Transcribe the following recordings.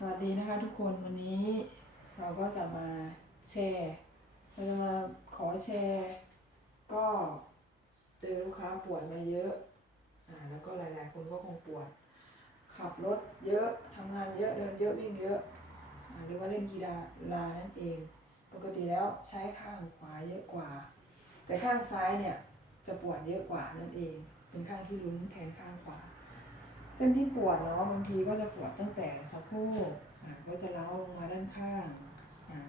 สวัสดีนะคะทุกคนวันนี้เราก็จะมาแชร์เราจะมาขอแชร์ ก็เจอลูกค้าปวดมาเยอะอ่าแล้วก็หลายๆ คนก็คงปวด ขับรถเยอะทำงานเยอะเดินเยอะวิ่งเยอะอ่าหรือว่าเล่นกีฬาลานั่นเอง ปกติแล้วใช้ข้างขวาเยอะกว่า แต่ข้างซ้ายเนี่ยจะปวดเยอะกว่านั่นเอง เป็นข้างที่ลุ้นแทนข้างขวา เส้นที่ปวดเนาะบางทีก็จะปวดตั้งแต่สะโพกก็จะเล้าลงมาด้านข้าง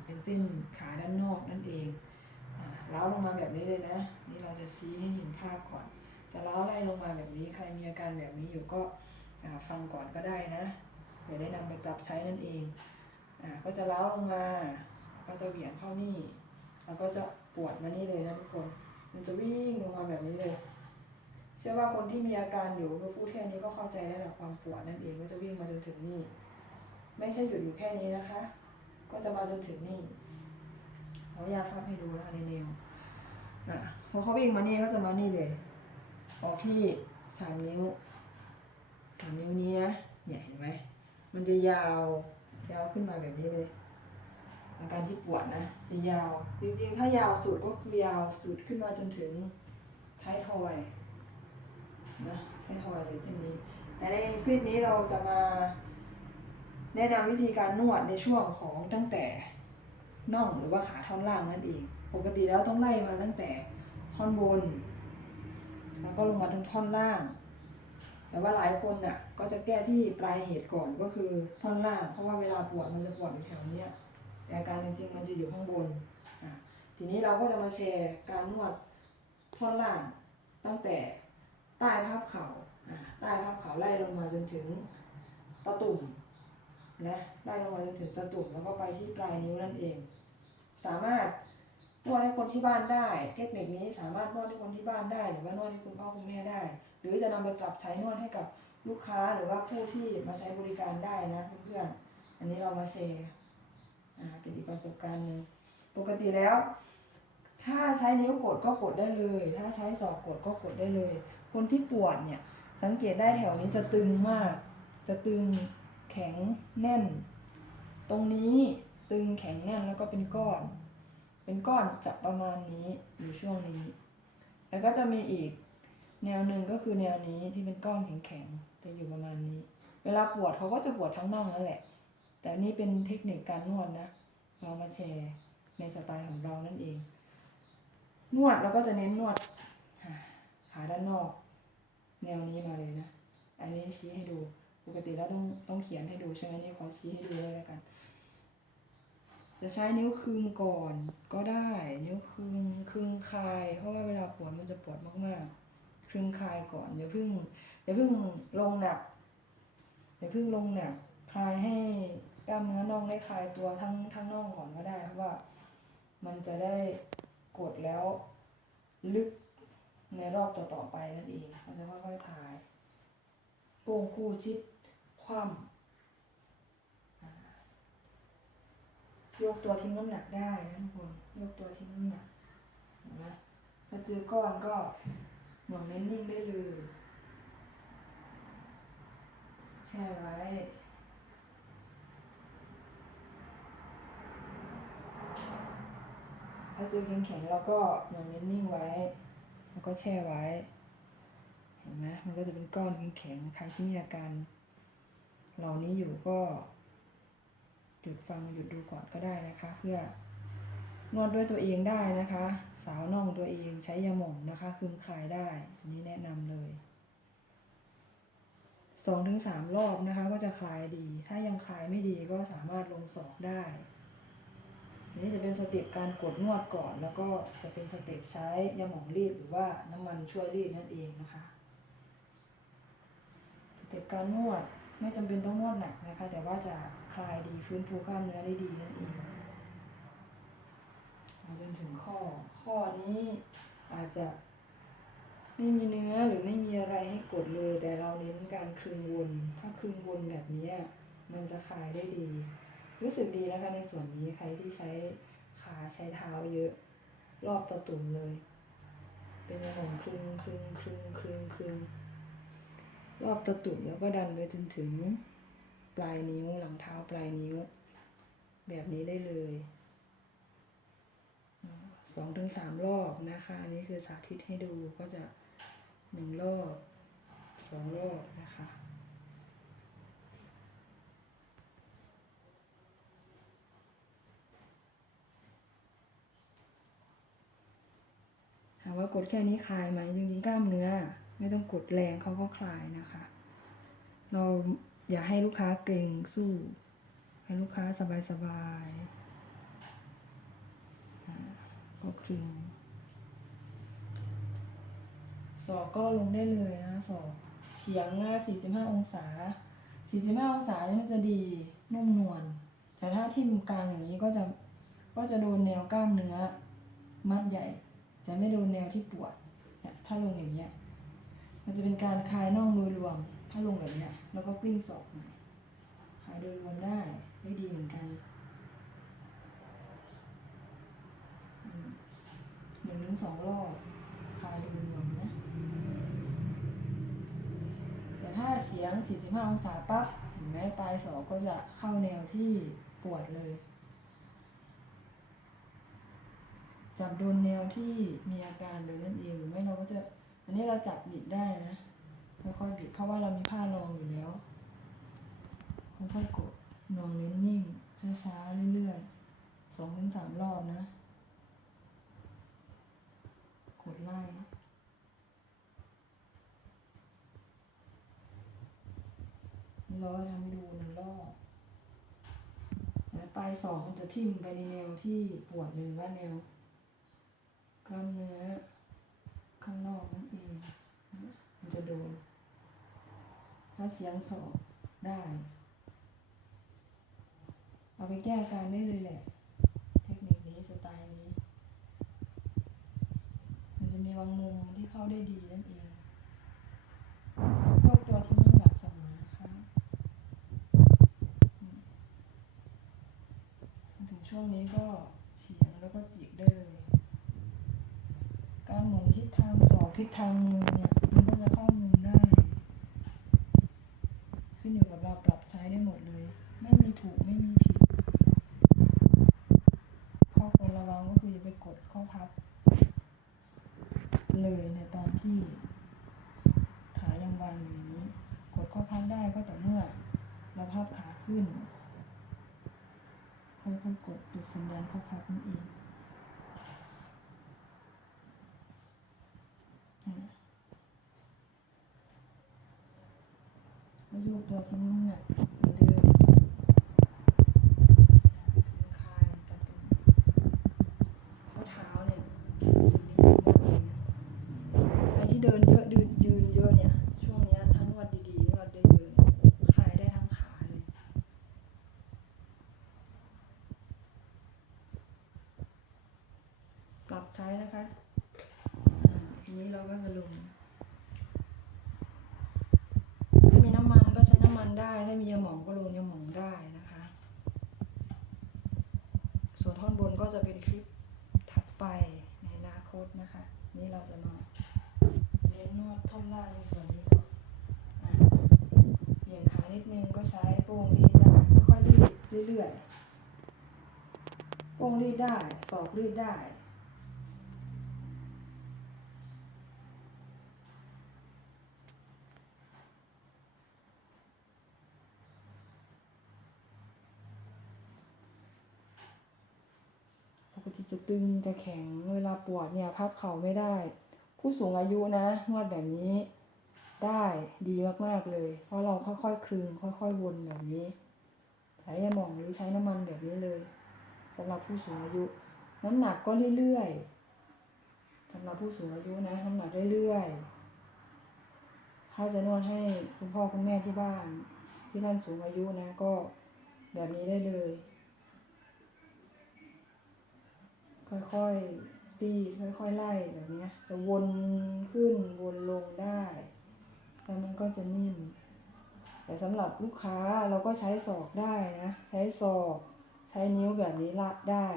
เป็นเส้นขาด้านนอกนั่นเองเล้าลงมาแบบนี้เลยนะ นี่เราจะชี้ให้เห็นภาพก่อน จะเล้าไล่ลงมาแบบนี้ใครมีอาการแบบนี้อยู่ก็ฟังก่อนก็ได้นะเดี๋ยวได้นำไปปรับใช้นั่นเองอก็จะเล้าลงมาก็จะเหวี่ยงเข้านี่ แล้วก็จะปวดมานี่เลยนะทุกคน มันจะวิ่งลงมาแบบนี้เลย เชื่อว่าคนที่มีอาการอยู่ก็พูดแค่นี้ก็เข้าใจได้แหละความปวดนั่นเองก็จะวิ่งมาจนถึงนี่ ไม่ใช่หยุดอยู่แค่นี้นะคะ ก็จะมาจนถึงนี่ขออนุญาตภาพให้ดูนะคะในแนวนะพอเขาวิ่งมานี่ก็จะมานี่เลย ออกที่สามนิ้วสามนิ้วนี้นะเนี่ยเห็นไหมมันจะยาวยาวขึ้นมาแบบนี้เลย อาการที่ปวดนะจะยาวจริงๆถ้ายาวสุดก็คือยาวสุดขึ้นมาจนถึงท้ายทอย นะให้ทอยเลยเช่นนี้ แต่ในคลิปนี้เราจะมา แนะนำวิธีการนวดในช่วงของตั้งแต่น่องหรือว่าขาท่อนล่างนั่นเอง ปกติแล้วต้องไล่มาตั้งแต่ท่อนบน แล้วก็ลงมาถึงท่อนล่าง แต่ว่าหลายคนน่ะก็จะแก้ที่ปลายเหตุก่อนก็คือท่อนล่าง เพราะว่าเวลาปวดมันจะปวดอยู่แถวเนี้ยแต่อาการจริงๆมันจะอยู่ข้างบน ทีนี้เราก็จะมาแชร์การนวดท่อนล่างตั้งแต่ ใต้ภาพเขาใต้ภาพเขาไล่ลงมาจนถึงตะตุ่มนะไล่ลงมาจนถึงตะตุ่มแล้วก็ไปที่ปลายนิ้วนั่นเอง สามารถนวดให้คนที่บ้านได้ เทคนิคนี้สามารถนวดให้คนที่บ้านได้ หรือว่านวดให้คุณพ่อคุณแม่ได้ หรือจะนำไปปรับใช้นวดให้กับลูกค้าหรือว่าผู้ที่มาใช้บริการได้นะเพื่อนๆอันนี้เรามาแชร์เป็นอีกประสบการณ์หนึ่งปกติแล้ว ถ้าใช้นิ้วกดก็กดได้เลย ถ้าใช้ศอกกดก็กดได้เลย คนที่ปวดเนี่ยสังเกตได้แถวนี้จะตึงมาก จะตึงแข็งแน่น ตรงนี้ตึงแข็งแน่นแล้วก็เป็นก้อน เป็นก้อนจะประมาณนี้อยู่ช่วงนี้ แล้วก็จะมีอีกแนวหนึ่งก็คือแนวนี้ที่เป็นก้อนแข็งๆจะอยู่ประมาณนี้ เวลาปวดเขาก็จะปวดทั้งน่องนั่นแหละ แต่นี่เป็นเทคนิคการนวดนะ เรามาแชร์ในสไตล์ของเรานั่นเอง นวดเราก็จะเน้นนวดขาด้านนอก แนวนี้มาเลยนะ อันนี้ชี้ให้ดูปกติแล้วต้องต้องเขียนให้ดูใช่ไหมนี่ขอชี้ให้ดูเลยแล้วกัน จะใช้นิ้วคึงก่อนก็ได้ นิ้วคึงคึงคลาย เพราะว่าเวลาปวดมันจะปวดมากๆคึงคลายก่อนอย่าเพิ่งอย่าเพิ่งลงหนักอย่าเพิ่งลงหนักคลายให้กล้ามเนื้อน่องได้คลายตัวทั้งทั้งน่องก่อนก็ได้เพราะว่า มันจะได้กดแล้วลึก ในรอบต่อๆไปนั่นเองมันจะค่อยๆคลายโป่งคู่ชิด คว่ำยกตัวทิ้งน้ำหนักได้นะทุกคนยกตัวทิ้งน้ำหนักนไหมถ้าเจอก้อนก็หน่วงเน้นนิ่งได้เลยแช่ไว้ถ้าเจอแข็งๆเราก็หน่วงเน้นนิ่งไว้ แล้วก็แช่ไว้ เห็นไหมมันก็จะเป็นก้อนแข็งๆใครที่มีอาการเหล่านี้อยู่ก็ หยุดฟังหยุดดูก่อนก็ได้นะคะ เพื่อนวดด้วยตัวเองได้นะคะ สาวน่องตัวเองใช้ยาหม่องนะคะคืมคลายได้อันนี้แนะนำเลยสองถึงสามรอบนะคะก็จะคลายดี ถ้ายังคลายไม่ดีก็สามารถลงศอกได้ อันนี้จะเป็นสเต็ปการกดนวดก่อน แล้วก็จะเป็นสเต็ปใช้ยาหมองรีดหรือว่าน้ำมันช่วยรีดนั่นเองนะคะ สเต็ปการนวดไม่จำเป็นต้องนวดหนักนะคะ แต่ว่าจะคลายดีฟื้นฟูกล้ามเนื้อได้ดีนั่นเองมาจนถึงข้อ ข้อนี้อาจจะไม่มีเนื้อหรือไม่มีอะไรให้กดเลย แต่เราเน้นการคลึงวน ถ้าคลึงวนแบบนี้มันจะคลายได้ดี รู้สึกดีนะคะในส่วนนี้ใครที่ใช้ขาใช้เท้าเยอะรอบตะตุ่มเลย เป็นหม่องคลึงคลึงคลึงคลึงคลึงรอบตะตุ่มแล้วก็ดันไปจนถึงปลายนิ้วหลังเท้าปลายนิ้ว แบบนี้ได้เลยสองถึงสามรอบนะคะ อันนี้คือสาธิตให้ดูก็จะหนึ่งรอบสองรอบนะคะามว่ากดแค่นี้คลายไหมจริงๆกล้ามเนื้อ ไม่ต้องกดแรงเขาก็คลายนะคะ เราอย่าให้ลูกค้าเกรงสู้ ให้ลูกค้าสบายๆอ่าก็คลึงศอกก็ลงได้เลยนะศอกเฉียงหน้า 45 องศา 45 องศานี่มันจะดีนุ่มนวลแต่ถ้าทิ่มกลางอย่างนี้ก็จะก็จะโดนแนวกล้ามเนื้อมัดใหญ่ จะไม่โดนแนวที่ปวดนี่ยถ้าลงอย่างเงี้ย มันจะเป็นการคลายน่องโดยรวม ถ้าลงแบบเนี้ย แล้วก็กลิ้งศอกคลายโดยรวมได้ ได้ดีเหมือนกันอืมหนึ่งถึงสองรอบคลายโดยรวมนะ แต่ถ้าเฉียง 45 องศาปั๊บเห็นไหมปลายศอกก็จะเข้าแนวที่ปวดเลย จับโดนแนวที่มีอาการเลยนั่นเองหรือไม่เราก็จะ อันนี้เราจับบิดได้นะค่อยๆบิดเพราะว่าเรามีผ้ารองอยู่แล้วค่อยๆกดนองเน้นนิ่งช้าๆเรื่อยๆสองถึงสามรอบนะกดไล่เราทำให้ดูหนึ่งรอบแล้วปลายสองมันจะทิ่มไปในแนวที่ปวดหรือว่าแนว กล้ามเนื้อข้างนอกนั่นเองมันจะโดน ถ้าเฉียงศอกได้ เอาไปแก้อาการได้เลยแหละ เทคนิคนี้สไตล์นี้ มันจะมีบางมุมที่เข้าได้ดีนั่นเองพวกตัวที่น้ำหนักเสมอนะคะถึงช่วงนี้ก็เฉียงแล้วก็จิกได้เลย การหมุนทิศทางศอก ทิศทางมือเนี่ยมันก็จะเข้ามุมได้ ขึ้นอยู่กับเราปรับใช้ได้หมดเลย ไม่มีถูกไม่มีผิด ข้อควรระวังก็คืออย่าไปกดข้อพับ เลยในตอนที่ขายังวางอยู่างนี้ กดข้อพับได้ก็แต่เมื่อ เราพับขาขึ้นค่อยๆกดติดสัญญาณข้อพับนั่นเอง แล้วโยกตัวทิ้งน้ำหนักเหมือนเดิมคลายตะตุ่มข้อเท้าเนี่ยรู้สึกดีมากเลยนะใครที่เดินเยอะยืนยืนเยอะเนี่ย ช่วงเนี้ยถ้านวดดีๆนวดได้เยอะเนี่ยคลายได้ทั้งขาเลยปรับใช้นะคะอ่าทีนี้เราก็จะลง ถ้ามีน้ำมันก็ใช้น้ำมันได้ ถ้ามียาหมองก็ลงยาหมองได้นะคะ ส่วนท่อนบนก็จะเป็นคลิปถัดไปในอนาคตนะคะ นี่เราจะมาเน้นนวดท่อนล่างในส่วนนี้ก่อนอะเบี่ยงขานิดนึงก็ใช้โป้งรีดได้ค่อยรีดเรื่อยๆโป้งรีดได้ศอกรีดได้ ปก ตึงจะแข็งเวลาปวดเนี่ยพับเข่าไม่ได้ ผู้สูงอายุนะนวดแบบนี้ได้ดีมากๆเลย เพราะเราค่อยๆคลึงค่อยๆวนแบบนี้ใช้ยาหมองหรือใช้น้ำมันแบบนี้เลยสำหรับผู้สูงอายุ น้ำหนักก็เรื่อยๆสำหรับผู้สูงอายุนะน้ำหนักเรื่อยๆถ้าจะนวดให้คุณพ่อคุณแม่ที่บ้านที่ท่านสูงอายุนะก็แบบนี้ได้เลย ค่อยๆตีค่อยๆไล่แบบนี้จะวนขึ้นวนลงได้ แล้วมันก็จะนิ่ม แต่สำหรับลูกค้าเราก็ใช้ศอกได้นะ ใช้ศอกใช้นิ้วแบบนี้ละได้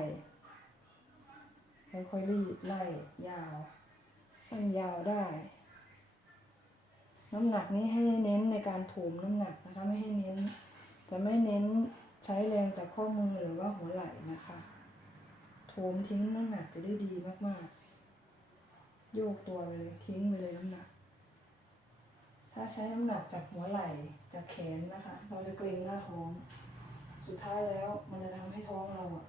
ค่อยๆรีดไล่ยาว สั้นยาวได้ น้ำหนักนี้ให้เน้นในการโถมน้ำหนักนะคะไม่ให้เน้น จะไม่เน้นใช้แรงจากข้อมือหรือว่าหัวไหล่นะคะ มทิ้งน้ำหนักจะได้ดีมากๆ โยกตัวไปเลยทิ้งไปเลยน้ำหนัก ถ้าใช้น้ำหนักจากหัวไหล่จากแขนนะคะ เราจะเกร็งหน้าท้อง สุดท้ายแล้วมันจะทำให้ท้องเราอะ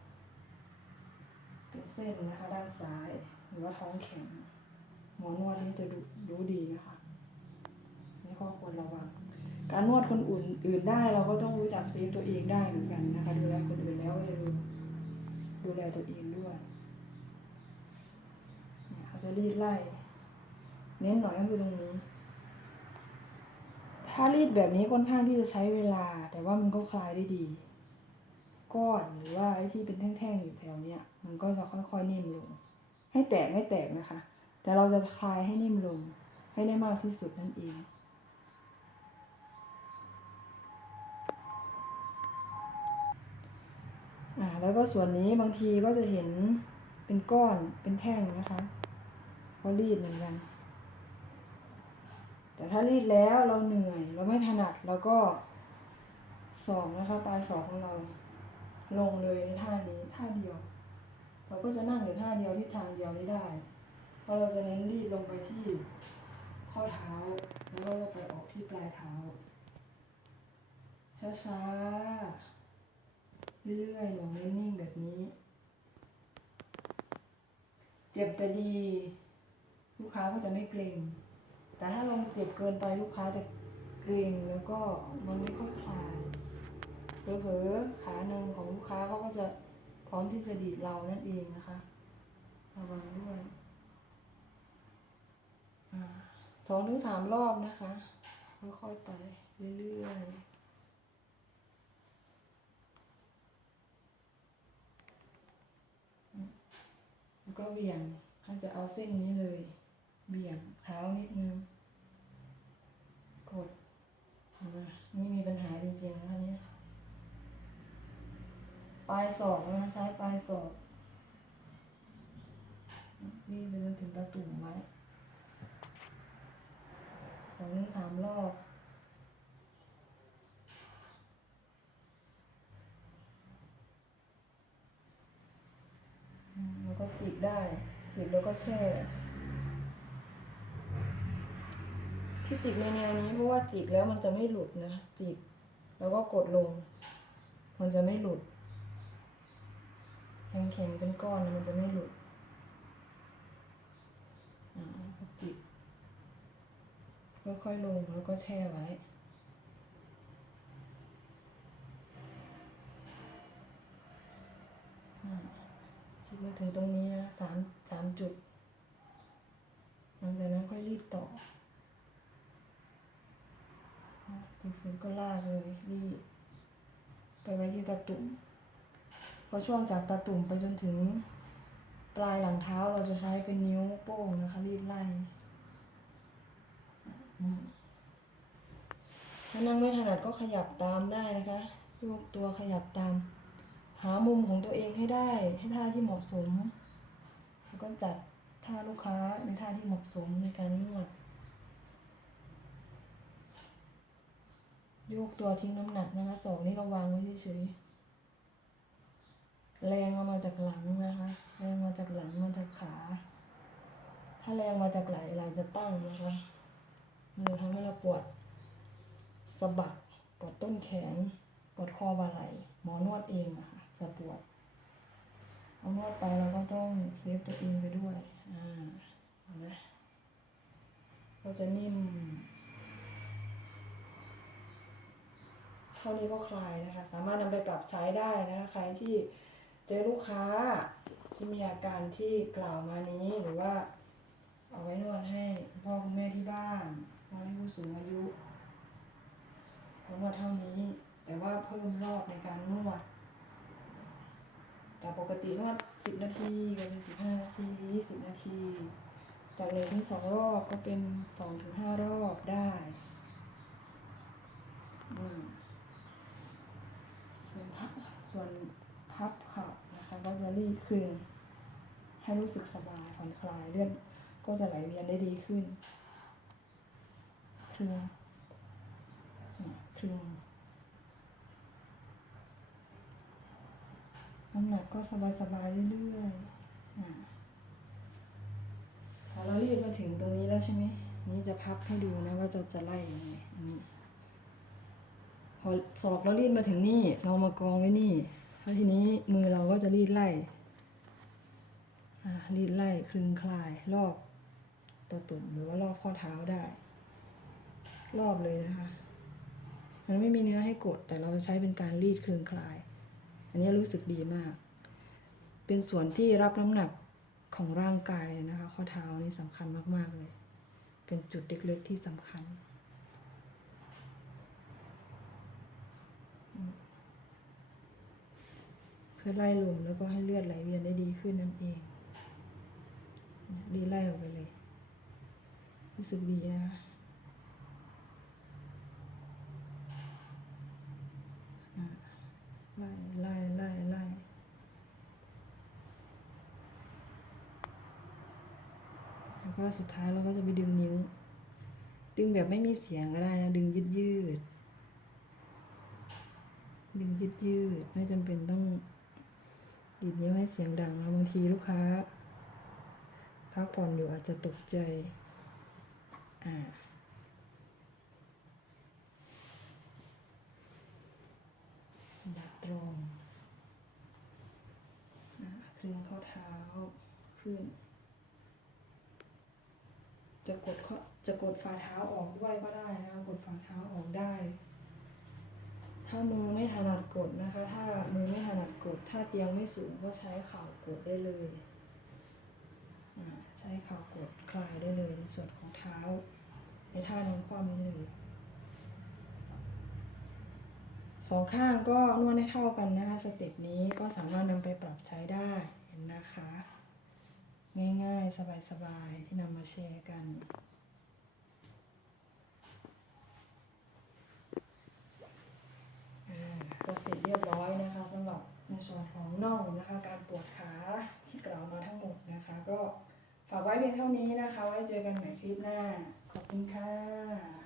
เป็นเส้นนะคะด้านซ้ายหรือว่าท้องแข็งหมอนวดนี่จะดูรู้ดีนะคะนี่ข้อควรระวังการนวดคนอื่นอื่นได้เราก็ต้องรู้จักเซฟตัวเองได้เหมือนกันนะคะดูแลคนอื่นแล้วอย่าลืม ดูแลตัวเองด้วยเขาจะรีดไล่ เน้นหน่อยก็คือตรงนี้ ถ้ารีดแบบนี้ค่อนข้างที่จะใช้เวลา แต่ว่ามันก็คลายได้ดี ก้อนหรือว่าไอ้ที่เป็นแท่งๆอยู่แถวเนี้ย มันก็จะค่อยๆนิ่มลง ให้แตกไม่แตกนะคะ แต่เราจะคลายให้นิ่มลง ให้ได้มากที่สุดนั่นเอง อ่าแล้วก็ส่วนนี้บางทีก็จะเห็นเป็นก้อนเป็นแท่งนะคะเพราะรีดเหมือนกัน แต่ถ้ารีดแล้วเราเหนื่อยเราไม่ถนัดเราก็สองนะคะปลายสองของเรา ลงเลยในท่านี้ท่าเดียว เราก็จะนั่งอยู่ท่าเดียวที่ทางเดียวนี้ได้ เพราะเราจะเน้นรีดลงไปที่ข้อเท้าแล้วก็ไปออกที่ปลายเท้าช้าๆ เรื่อยๆหนูนิ่งๆแบบนี้ เจ็บแต่ดี ลูกค้าก็จะไม่เกรงแต่ถ้าลงเจ็บเกินไปลูกค้าจะเกรงแล้วก็มันไม่ค่อยคลายเผลอๆขาหนึ่งของลูกค้าเขาก็จะพร้อมที่จะดีดเรานั่นเองนะคะระวังด้วยอาสองถึงสามรอบนะคะค่อยๆไปเรื่อยๆ แล้ว ก็เหวี่ยงถ้าจะเอาเส้นนี้เลย เบี่ยงเท้านิดนึง กดนี่มีปัญหาจริงๆนะคะเนี่ยปลายศอกนะใช้ปลายศอกนี่ไปจนถึงตะตุ่มไว้สองถึงสามรอบ อืมแล้ว ก็จิบได้ จิบแล้วก็แช่ ที่จิบในแนวนี้เพราะว่าจิบแล้วมันจะไม่หลุดนะ จิบแล้วก็กดลง มันจะไม่หลุด แข็งๆเป็นก้อนมันจะไม่หลุดจิบค่อยๆลงแล้วก็แช่ไว้อ่าจิบ มาถึงตรงนี้นะสามสามจุด หลังจากนั้นค่อยรีดต่อจุกเสร็จก็ลากเลยรีดไปไว้ที่ตาตุ่มพอช่วงจากตาตุ่มไปจนถึงปลายหลังเท้าเราจะใช้เป็นนิ้วโป้งนะคะ รีดไล่ถ้านั่งไม่ถนัดก็ขยับตามได้นะคะยกตัวขยับตาม หามุมของตัวเองให้ได้ ให้ท่าที่เหมาะสม แล้วก็จัดท่าลูกค้าในท่าที่เหมาะสมในการนวดโยกตัวทิ้งน้ำหนักนะคะสองนี่เราวางไว้เฉยแรงเอามาจากหลังนะคะ แรงมาจากหลังมาจากขา ถ้าแรงมาจากไหล่ไหล่จะตั้งนะคะมันจะทำให้เราปวดสะบักปวดต้นแขนปวดคอบ่าไหล่หมอนวดเองอะ จะปวดเอานวดไปเราก็ต้องเซฟตัวเองไปด้วย อ่านไหมก็จะนิ่ม เท่านี้ก็คลายนะคะ สามารถนำไปปรับใช้ได้นะคะ ใครที่เจอลูกค้าที่มีอาการที่กล่าวมานี้หรือว่าเอาไว้นวดให้คุณพ่อคุณแม่ที่บ้านนวดให้ผู้สูงอายุนวดเท่านี้ แต่ว่าเพิ่มรอบในการนวด จากปกตินวดสิบนาทีก็เป็นสิบห้านาทียี่สิบนาที จากหนึ่งถึงสองรอบก็เป็นสองถึงห้ารอบได้ส่วนพับส่วนพับเข่านะคะก็จะรีดคืนให้รู้สึกสบายผ่อนคลายเลือดก็จะไหลเวียนได้ดีขึ้นคลึงคลึง น้ำหนักก็สบายๆเรื่อยๆอ่าพอเรารีดมาถึงตรงนี้แล้วใช่ไหมนี่จะพับให้ดูนะว่าจะจะไล่ยังไงอันนี้พอศอกเรารีดมาถึงนี่ เรามากองไว้นี่แล้วทีนี้มือเราก็จะรีดไล่อ่ารีดไล่คลึงคลายรอบตัวตุ่มหรือว่ารอบข้อเท้าได้ รอบเลยนะคะ มันไม่มีเนื้อให้กดแต่เราจะใช้เป็นการรีดคลึงคลาย อันนี้รู้สึกดีมาก เป็นส่วนที่รับน้ำหนักของร่างกายนะคะ ข้อเท้านี่สำคัญมาก ๆ เลย เป็นจุดเล็ก ๆ ที่สำคัญ เพื่อไล่ลมแล้วก็ให้เลือดไหลเวียนได้ดีขึ้นนั่นเอง ดีไล่ออกไปเลย รู้สึกดีนะคะไล่ไล่ไล่ไล่แล้วก็ สุดท้ายเราก็จะไปดึงนิ้ว ดึงแบบไม่มีเสียงก็ได้นะดึงยืดยืด ดึงยืดยืดไม่จำเป็นต้องดีดนิ้วให้เสียงดังนะบางทีลูกค้าพักผ่อนอยู่อาจจะตกใจ อ่าดัดตรงอ่าคลึงข้อเท้าขึ้น จะกดจะกดฝ่าเท้าออกด้วยก็ได้นะคะกดฝ่าเท้าออกได้ ถ้ามือไม่ถนัดกดนะคะ ถ้ามือไม่ถนัดกด ถ้าเตียงไม่สูงก็ใช้เข่ากดได้เลยใช้เข่ากดคลายได้เลยในส่วนของเท้า ในท่านอนคว่ำนี่สองข้างก็นวดให้เท่ากันนะคะ สเต็ปนี้ก็สามารถนำไปปรับใช้ได้นะคะ ง่ายๆ สบายๆ ที่นำมาแชร์กัน ก็เสร็จเรียบร้อยนะคะสำหรับในส่วนของน่องนะคะ การปวดขาที่กล่าวมาทั้งหมดนะคะ ก็ฝากไว้เพียงเท่านี้นะคะ ไว้เจอกันใหม่คลิปหน้า ขอบคุณค่ะ